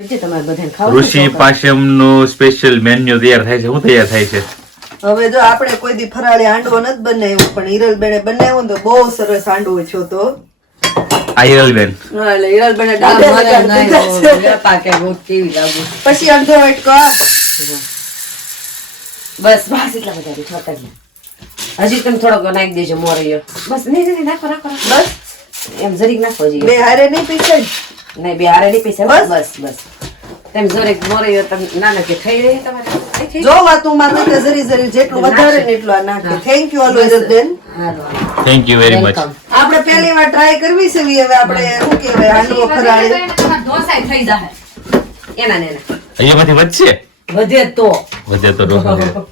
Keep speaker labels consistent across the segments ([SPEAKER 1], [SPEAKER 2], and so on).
[SPEAKER 1] ઋષિ
[SPEAKER 2] છે
[SPEAKER 1] પાશમનું special menu તૈયાર થાય છે શું તૈયાર થાય છે?
[SPEAKER 3] હવે જો આપણે કોઈ દી ફરાળી હાંડવો નથી બનાવ્યો પણ હિરલબેને બનાવ્યો તો બહુ સરસ હાંડવો છો તો.
[SPEAKER 1] આ હિરલબેન.
[SPEAKER 3] પછી અડધો વાટકો
[SPEAKER 2] બસ બસ એટલા બધા છોટા હજી તમે થોડોક નાખી દેજો મોરૈયો. બસ નહીં નાખો નાખો.
[SPEAKER 3] બસ.
[SPEAKER 2] એમ જરીક નાખો
[SPEAKER 3] બે હારે નહીં પીસાય
[SPEAKER 2] નહીં બે હારે નહીં પૈસા
[SPEAKER 3] બસ?
[SPEAKER 2] બસ બસ. તમે જરીક મોરૈયો તમે ના નાખે થઈ રહી તમારે?
[SPEAKER 3] જો વાતું માં તો જરી જરી જેટલું વધારે ને એટલું આ નાખે. થેન્ક યુ ઓલવેઝ બેન.
[SPEAKER 1] થેન્ક યુ વેરી મચ
[SPEAKER 3] આપણે પહેલી વાર ટ્રાય કરવી છે હવે આપણે શું કહેવાય? હાંડવો ખરાળે.
[SPEAKER 2] ઢોસાઈ થઈ જાય એના ને એના.
[SPEAKER 1] અહીંયામાંથી વધશે?
[SPEAKER 2] વધે તો.
[SPEAKER 1] વધે તો ડોસો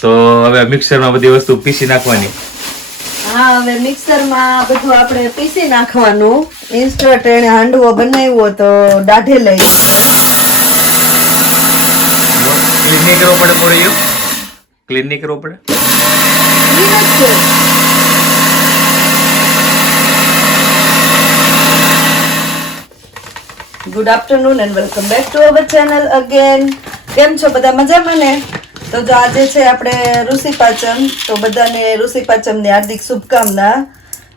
[SPEAKER 1] તો હવે મિક્સરમાં બધી વસ્તુ પીસી નાખવાની.
[SPEAKER 3] હા હવે મિક્સરમાં બધું આપણે પીસી નાખવાનું. ઇન્સ્ટન્ટ એને હાંડવો બનાવ્યો તો દાઢે લઈ
[SPEAKER 1] ક્લીન કરવો પડે મોરૈયો ક્લીન નહીં કરવો પડે.
[SPEAKER 3] Good afternoon and welcome back to our channel again કેમ છો બધા? મજામાં ને? તો જો આજે છે આપણે ઋષિ પાચમ તો બધાને ઋષિ પાચમની હાર્દિક શુભકામના.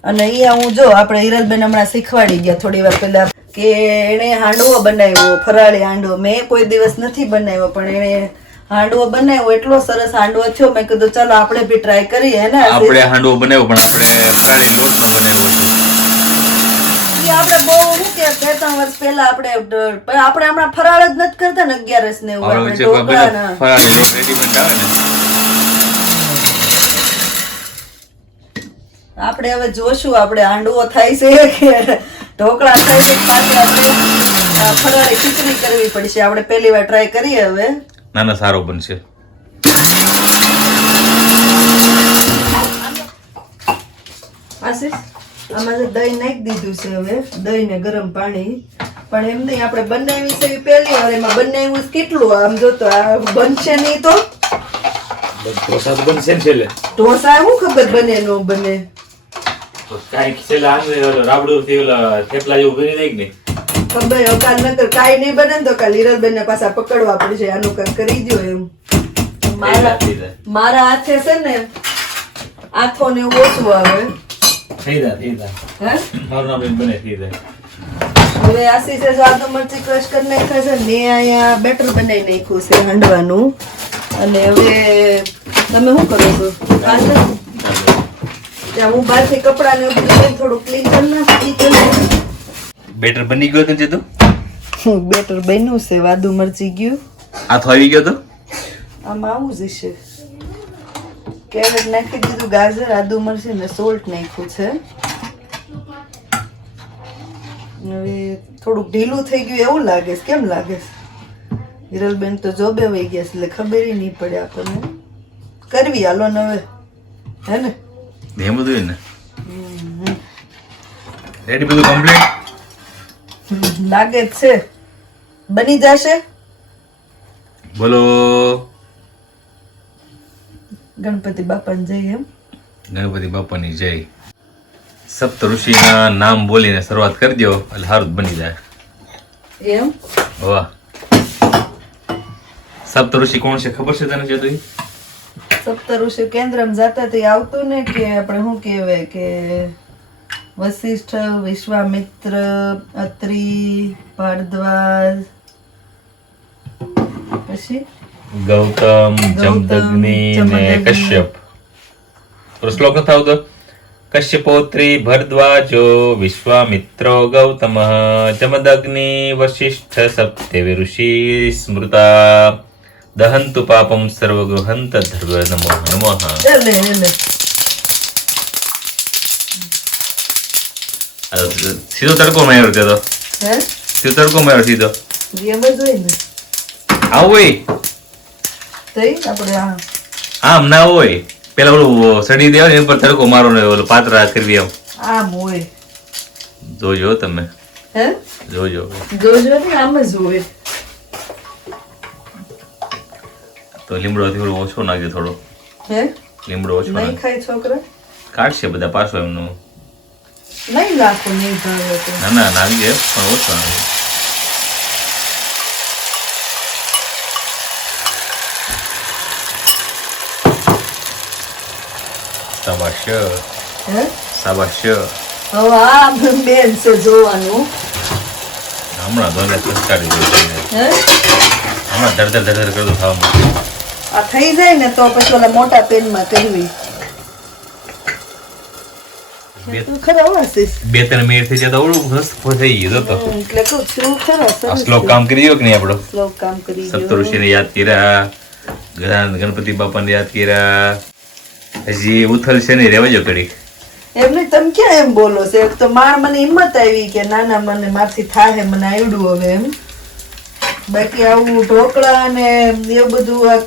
[SPEAKER 3] અને અહીંયા હું જો આપણે હિરલબેન હમણાં શીખવાડી ગયા થોડી વાર પહેલા કે એણે હાંડવો બનાવ્યો ફરાળી હાંડવો. મેં કોઈ દિવસ નથી બનાવ્યો પણ એણે હાંડવો બનાવ્યો. એટલો સરસ હાંડવો થયો. મેં કીધું ચાલો આપણે બી ટ્રાય કરીએ ને
[SPEAKER 1] આપણે હાંડવો બનાવ્યો પણ આપણે ફરાળી લોટનો બનાવ્યો છે
[SPEAKER 3] ઈ આપણે બહુ શું કે બે ત્રણ વર્ષ પહેલા આપણે આપણે હમણાં ફરાળ જ નથી કરતા ને અગિયારસ ને એવું આપણે ઢોકળા
[SPEAKER 1] બધા
[SPEAKER 3] ને
[SPEAKER 1] રેડીમેડ આવે ને.
[SPEAKER 3] આપણે હવે જોશું આપણે હાંડવો થાય છે કે ઢોકળા થાય છે પાછી આપણે ફરાળી ખીચડી કરવી પડશે આપણે પહેલી વાર ટ્રાય કરીએ હવે.
[SPEAKER 1] ના ના સારો બનશે.
[SPEAKER 3] આશીષ? આમાં જે દહીં નાખી દીધું છે હવે. દહીં ને ગરમ પાણી. પણ એમ નહીં આપણે બનાવી છે એ પહેલી વાર એમાં બનાવ્યું કેટલું? આમ જો તો આ બનશે નહીં તો?
[SPEAKER 1] ઢોસા તો બનશે ને છેલ્લે?
[SPEAKER 3] ઢોસા શું ખબર બને નો બને?
[SPEAKER 1] કાંઈક છેલ્લે આમ રાબડું થી ઓલા થેપલા જેવું બની દઈ ને
[SPEAKER 3] ખબર કાલ નકર કાંઈ નહીં બને તો કાલ હિરલબેન ને પાછા પકડવા પડશે આનું કંઈક કરી દો એમ. મારા મારા હાથે છે ને આથો ને એવું ઓછું આવે.
[SPEAKER 1] થઈ જાય થઈ જાય
[SPEAKER 3] હે?
[SPEAKER 1] મારું નામ બને થઈ જાય
[SPEAKER 3] હવે આશીષે સ્વાદ મરચી ક્રશ કરી નાખ્યા છે ને મેં અહીંયા બેટર બનાવી નાખ્યું છે હાંડવાનું. અને હવે તમે શું કરો છો? ત્યાં હું બહારથી કપડાને બધું થોડું ક્લીન કરી નાખી
[SPEAKER 1] બેટર બની ગયો તો તો?
[SPEAKER 3] બેટર બન્યું છે વાદુ મરચી ગયું.
[SPEAKER 1] આ આવી ગયો તો?
[SPEAKER 3] આમાં આવું જ હશે. કેરેટ નાખી દીધું ગાજર આદુ મરચી ને સોલ્ટ નાખ્યું છે. હવે થોડુંક ઢીલું થઈ ગયું એવું લાગે છે. કેમ લાગે છે? હિરલબેન તો જોબે વહી ગયા છે એટલે ખબર નહીં પડે આપણને. કરવી હાલો ને હવે. હે ને?
[SPEAKER 1] એમ બધું ને? રેડી બધું કમ્પ્લીટ
[SPEAKER 3] લાગે છે. બની જશે?
[SPEAKER 1] બોલો.
[SPEAKER 3] ગણપતિ બાપાને જય એમ.
[SPEAKER 1] ગણપતિ બાપાની જય. સપ્ત ઋષિના નામ બોલીને શરૂઆત કરી દો એટલે સારું બની જાય.
[SPEAKER 3] એમ?
[SPEAKER 1] વાહ. સપ્ત ઋષિ કોણ છે ખબર છે તને છે તો
[SPEAKER 3] સપ્તઋષિ કેન્દ્રમાં જતા તે આવતું ને કે આપણે શું કહેવાય કે વશિષ્ઠ વિશ્વામિત્ર અત્રિ ભારદ્વાજ. પછી?
[SPEAKER 1] ગૌતમ જમદગ્નિ ને કશ્યપ શ્લોક નથી આવતો કશ્યપોત્રી ભરદ્વાજો વિશ્વામિત્રો ગૌતમ જમદગ્નિ વશિષ્ઠ સપ્તેવી ઋષિ સ્મૃતા દહંતુ પાપમ સર્વગૃહંત ધર્વ નમો નમઃ સીધો તડકો માર્યો તો સીધો તડકો માર્યો સીધો આવું હોય
[SPEAKER 3] તઈ આપણે હા
[SPEAKER 1] આમ ના હોય. પેલા ઓલું સડી દેવા ને પર તડકો મારો ને ઓલું પાતરા કરવી આમ
[SPEAKER 3] આમ હોય.
[SPEAKER 1] જોજો તમે.
[SPEAKER 3] હે?
[SPEAKER 1] જોજો.
[SPEAKER 3] જોજો ને આમ જ હોય.
[SPEAKER 1] તો લીમડો થોડો ઓછો નાખજો થોડો.
[SPEAKER 3] હે?
[SPEAKER 1] લીમડો ઓછો
[SPEAKER 3] નહીં ખાય છોકરા?
[SPEAKER 1] કાઢશે બધા પાછો એમનું.
[SPEAKER 3] નહીં નાખો નહીં ભાવે
[SPEAKER 1] ના ના નાખી પણ ઓછો નાખી શાબાશ
[SPEAKER 3] હે
[SPEAKER 1] શાબાશ
[SPEAKER 3] હવે આ બેન છે જોવાનું
[SPEAKER 1] હમણાં ધોને સંસ્કારી હોય હમણાં ધડ ધડ ધડ કરતું ખાવા
[SPEAKER 3] આ થઈ જાય ને તો પછી ઓલા મોટા પેનમાં કરવી
[SPEAKER 1] બે
[SPEAKER 3] તું
[SPEAKER 1] ત્રણ મિનિટ થઈ ઓળું હસ્ત થઈ ગયું તો
[SPEAKER 3] એટલે કહું છું ખરા
[SPEAKER 1] શ્લોક કામ કરી ગયો કે નહીં આપણો
[SPEAKER 3] શ્લોક કામ કરી
[SPEAKER 1] સપ્તઋષિને યાદ કર્યા ગણ- ગણપતિ બાપાને યાદ કર્યા હજી ઉથલ છે ને રેવાજો ઘડી
[SPEAKER 3] એમને તમે ક્યાં એમ બોલો છો? એક તો માર મને હિંમત આવી કે ના ના મને મારથી થાય મને આવડું હવે એમ. બાકી આવું ઢોકળા ને એ બધું આ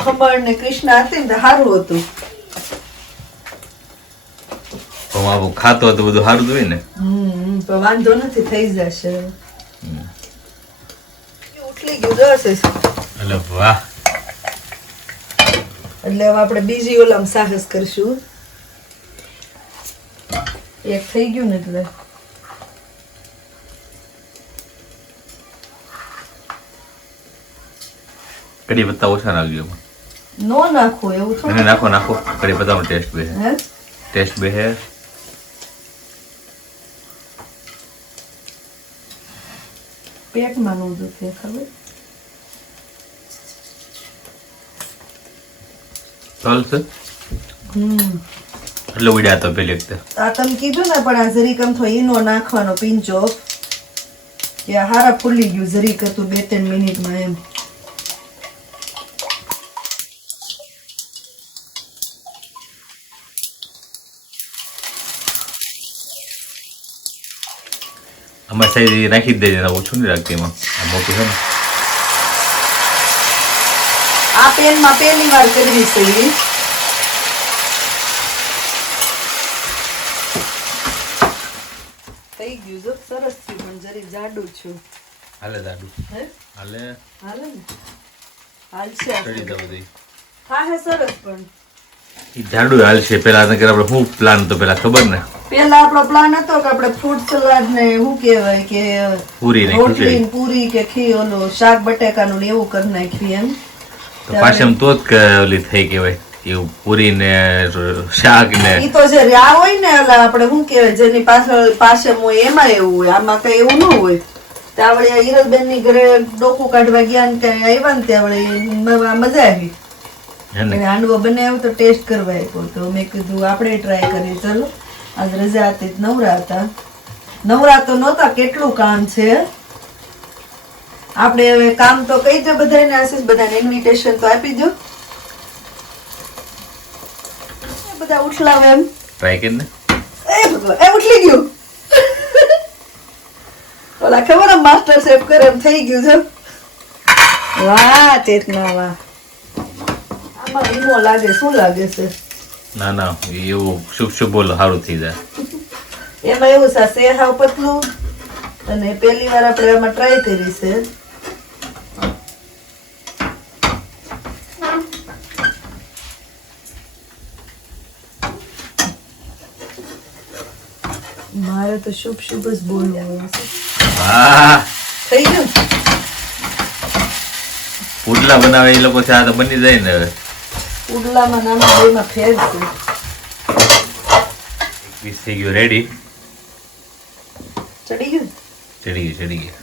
[SPEAKER 3] ખમણ ને કૃષ્ણ હતી ને સારું હતું.
[SPEAKER 1] આવું ખાતો તો બધું સારું જ હોય ને.
[SPEAKER 3] હમ તો વાંધો નથી થઈ જશે. ઉઠલી ગયું જશે.
[SPEAKER 1] એટલે વાહ.
[SPEAKER 3] એટલે હવે આપણે બીજી ઓલામ સાહસ કરશું. એક થઈ ગયું ને એટલે.
[SPEAKER 1] કઢી પત્તા ઓછા નાખજો
[SPEAKER 3] નો નાખો એવું થોડું.
[SPEAKER 1] નાખો નાખો. કઢી પત્તાનો ટેસ્ટ બે
[SPEAKER 3] હે?
[SPEAKER 1] ટેસ્ટ બે હે
[SPEAKER 3] પેટમાં નો દુખે ખબર?
[SPEAKER 1] ચાલશે? એટલે ઉડ્યા તો પેલી વખતે.
[SPEAKER 3] આ તમે કીધું ને પણ આ જરીક આમ થોડો ઈનો નાખવાનો પિંચો કે હારા ફૂલી ગયું જરીક હતું બે ત્રણ મિનિટમાં એમ.
[SPEAKER 1] અમારે સાઈડ નાખી દેજે ઓછું નહીં રાખતી એમાં. મોટું છે ને.
[SPEAKER 3] આ પેનમાં પહેલી વાર કરવી છે. થઈ ગયું જો સરસ થયું પણ જરીક જાડું છું.
[SPEAKER 1] હાલે દાદુ
[SPEAKER 3] હે?
[SPEAKER 1] હાલે.
[SPEAKER 3] હાલે ને? હાલશે
[SPEAKER 1] ચડી
[SPEAKER 3] આપણું.
[SPEAKER 1] દો
[SPEAKER 3] હા હે સરસ પણ.
[SPEAKER 1] જાડું હાલ પેલા નકર આપણે શું પ્લાન તો પેલા ખબર ને?
[SPEAKER 3] પેલા આપણો પ્લાન હતો કે આપણે ફ્રૂટ સલાડ ને શું કહેવાય કે
[SPEAKER 1] પૂરી ને
[SPEAKER 3] રોટલી પૂરી કે ખી ઓલો શાક બટેકાનું ને એવું કરી નાખ્યું એમ.
[SPEAKER 1] તો પાછી આમ તો જ ઓલી થઈ કહેવાય એવું પૂરી ને શાક ને
[SPEAKER 3] ઈ તો જે રહ્યા હોય ને ઓલા આપણે શું કહેવાય જેની પાછળ પાછળ હોય એમાં એવું હોય આમાં કઈ એવું ન હોય. આ હિરલબેનની ઘરે ડોકું કાઢવા ગયા ને ત્યાં આવ્યા ને ત્યાં મજા આવી. અને હાંડવો બનાવ્યો તો ટેસ્ટ કરવા આપ્યો તો મેં કીધું આપણે ટ્રાય કરીએ ચલો. આજ રજા હતી નવરા હતા. નવરા તો નહોતા કેટલું કામ છે. આપણે હવે કામ તો કહી દો બધાને આશીષ બધાને ઇન્વિટેશન તો આપી દો. બધા ઉઠલાવે એમ.
[SPEAKER 1] ટ્રાય કરીને
[SPEAKER 3] એ ભગવાન, એ ઉઠલી ગયું. ઓલા ખબર માસ્ટર શેફ કરે એમ થઈ ગયું છે. વાહ ચેતના વાહ. આમાં ઈમો લાગે શું લાગે છે?
[SPEAKER 1] ના ના એવું શુભ શુભ બોલો સારું થઈ જાય.
[SPEAKER 3] એમાં એવું છે હાવ પતલું અને પહેલી વાર આપણે આમાં ટ્રાય કરી છે. મારે તો શુભ શુભ જ બોલવું થઈ ગયું
[SPEAKER 1] પુડલા બનાવે એ લોકો આ તો બની જાય ને હવે
[SPEAKER 3] ઉડલામાં નાના બેમાં ફેર છે
[SPEAKER 1] પીસ થઈ ગયું રેડી
[SPEAKER 3] ચડી ગયું
[SPEAKER 1] ચડી ગયું ચડી ગયું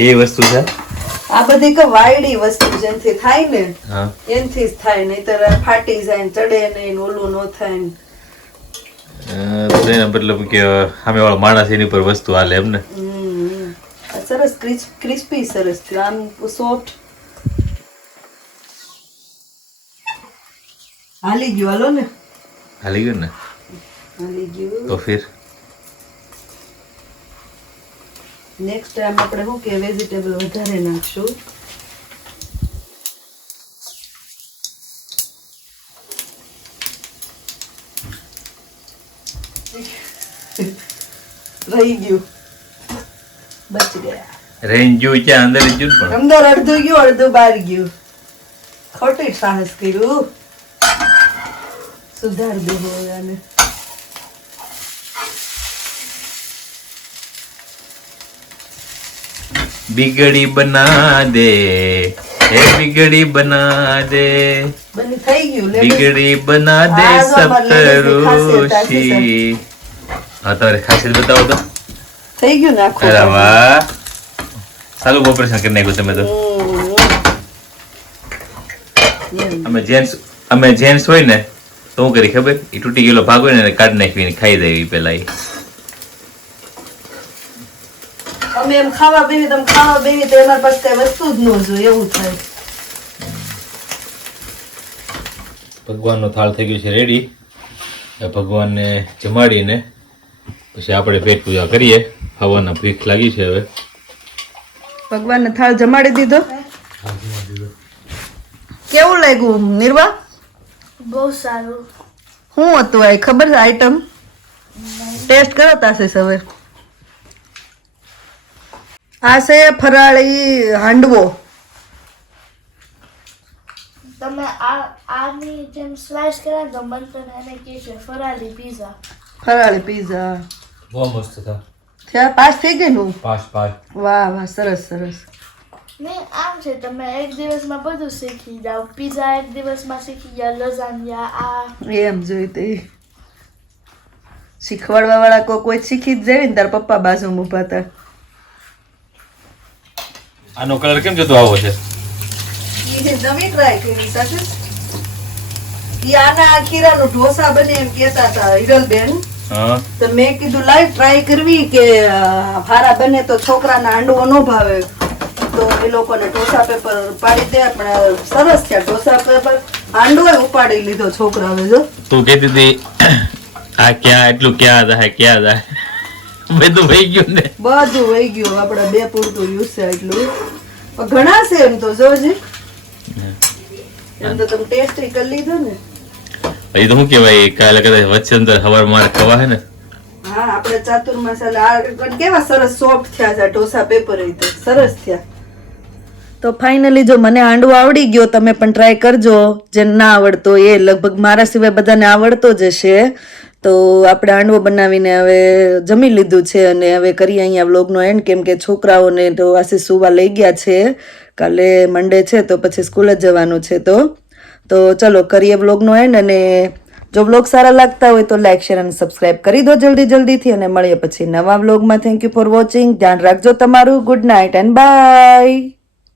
[SPEAKER 1] એ વસ્તુ છે
[SPEAKER 3] આ બધી કે વાયડી વસ્તુ જેનથી થાય ને એનથી જ થાય નહીતર ફાટી જાય ને ચડે નહીં ઓલું ન થાય ને.
[SPEAKER 1] મતલબ કે સામે વાળો માણસ એની પર વસ્તુ હાલે એમ ને?
[SPEAKER 3] સરસ ક્રિસ્પી સરસ આમ સોફ્ટ. હાલી ગયું હાલો ને.
[SPEAKER 1] હાલી ગયું ને?
[SPEAKER 3] હાલી ગયું.
[SPEAKER 1] તો ફિર?
[SPEAKER 3] નેક્સ્ટ ટાઈમ આપણે શું કે વેજીટેબલ વધારે નાખશું? રહી ગયું. બચી ગયા.
[SPEAKER 1] રેન્જ ગયું કે અંદર ગયું પણ.
[SPEAKER 3] અંદર અડધું ગયું અડધું બહાર
[SPEAKER 1] બિગડી બના દે હે બિગડી
[SPEAKER 3] બના દે. થઈ ગયું બિગડી બના દે
[SPEAKER 1] સપ્તઋષિ હા તમારી ખાસિયત બતાવો તો.
[SPEAKER 3] થઈ ગયું ને આખું?
[SPEAKER 1] અરે વાહ. સારું ઓપરેશન કરી નાખ્યું તમે તો. અમે જેન્ટ્સ અમે જેન્ટ્સ હોય ને તો હું કરી ખબર? એ તૂટી ગયેલો ભાગ હોય ને એને કાઢી નાખીને ખાઈ દેવી પેલા એ
[SPEAKER 3] અમે એમ ખાવા બેવી તમે ખાવા બેવી તો એના પાસે કઈ વસ્તુ જ ન જોઈએ એવું થાય.
[SPEAKER 1] ભગવાનનો થાળ થઈ ગયો છે રેડી ભગવાનને જમાડીને પછી આપણે પેટ પૂજા કરીએ. હવાના ભીખ લાગી છે હવે.
[SPEAKER 3] ભગવાનને થાળ જમાડી દીધો? કેવું લાગ્યું નિર્વા?
[SPEAKER 4] બહુ સારું.
[SPEAKER 3] શું હતું આ ખબર છે આઈટમ ટેસ્ટ કરો તાશે હવે આ છે ફરાળી હાંડવો.
[SPEAKER 4] તમે આ આની જેમ સ્લાઇસ કર્યા તો મન એને કે છે ફરાળી પીઝા
[SPEAKER 3] ફરાળી પીઝા
[SPEAKER 1] બહુ મસ્ત હતા
[SPEAKER 3] થયા પાસ થઈ ગઈ નું
[SPEAKER 1] પાસ પાસ.
[SPEAKER 3] વાહ વાહ સરસ સરસ.
[SPEAKER 4] નહીં આમ છે તમે એક દિવસમાં બધું શીખી જાઓ. પીઝા એક દિવસમાં શીખી જાઓ લઝાનિયા આ.
[SPEAKER 3] એમ જોઈ તે. શીખવાડવા વાળા કોઈ કોઈ શીખી જ જાય ને તાર પપ્પા બાજુ ઊભા હતા.
[SPEAKER 1] આનો કલર કેમ જતો આવો છે?
[SPEAKER 3] નવી ટ્રાય કરી સાથે ઈ આના આખીરાનો ઢોસા બને એમ કહેતા હતા હિરલબેન.
[SPEAKER 1] હા
[SPEAKER 3] તો મેં કીધું લાઈવ ટ્રાય કરવી કે હારા બને તો છોકરાના હાંડવો ન ભાવે. તો એ લોકોને ઢોસા પેપર પાડી દે પણ સરસ થયા ઢોસા પેપર. હાંડવો ઉપાડી લીધો છોકરાઓએ જો.
[SPEAKER 1] તું કહેતી હતી આ ક્યાં એટલું ક્યાં જાય ક્યાં જાય બધું વહી ગયું ને.
[SPEAKER 3] બધું વહી ગયું આપડા બે પૂરતું યુઝ છે એટલું. ઘણા છે એમ તો જોજે એમ તો તમે ટેસ્ટ કરી લીધો ને.
[SPEAKER 1] પછી તો શું કાલે કદાચ વચ્ચે અંદર હવાર માર ખવા હે ને?
[SPEAKER 3] હા, આપણે ચાતુર મસાલા આ કેવા સરસ સોફ્ટ થયા છે ઢોસા પેપર તો. સરસ થયા. તો ફાઇનલી જો મને હાંડવો આવડી ગયો, તમે પણ ટ્રાય કરજો. જે ના આવડતો એ લગભગ મારા સિવાય બધાને આવડતો જ હશે. તો આપણે હાંડવો બનાવીને હવે જમી લીધું છે અને હવે કરીએ અહીંયા વ્લોગનો એન્ડ કેમ કે છોકરાઓને તો આશી સુવા લઈ ગયા છે. કાલે મંડે છે, તો પછી સ્કૂલ જ જવાનું છે તો. તો ચલો કરીએ વ્લોગનો એન્ડ અને જો બ્લોગ સારા લાગતા હોય તો લાઈક શેર અને સબસ્ક્રાઇબ કરી દો જલ્દી જલ્દીથી અને મળીએ પછી નવા વ્લોગમાં થેન્ક યુ ફોર વોચિંગ ધ્યાન રાખજો તમારું. Good night and by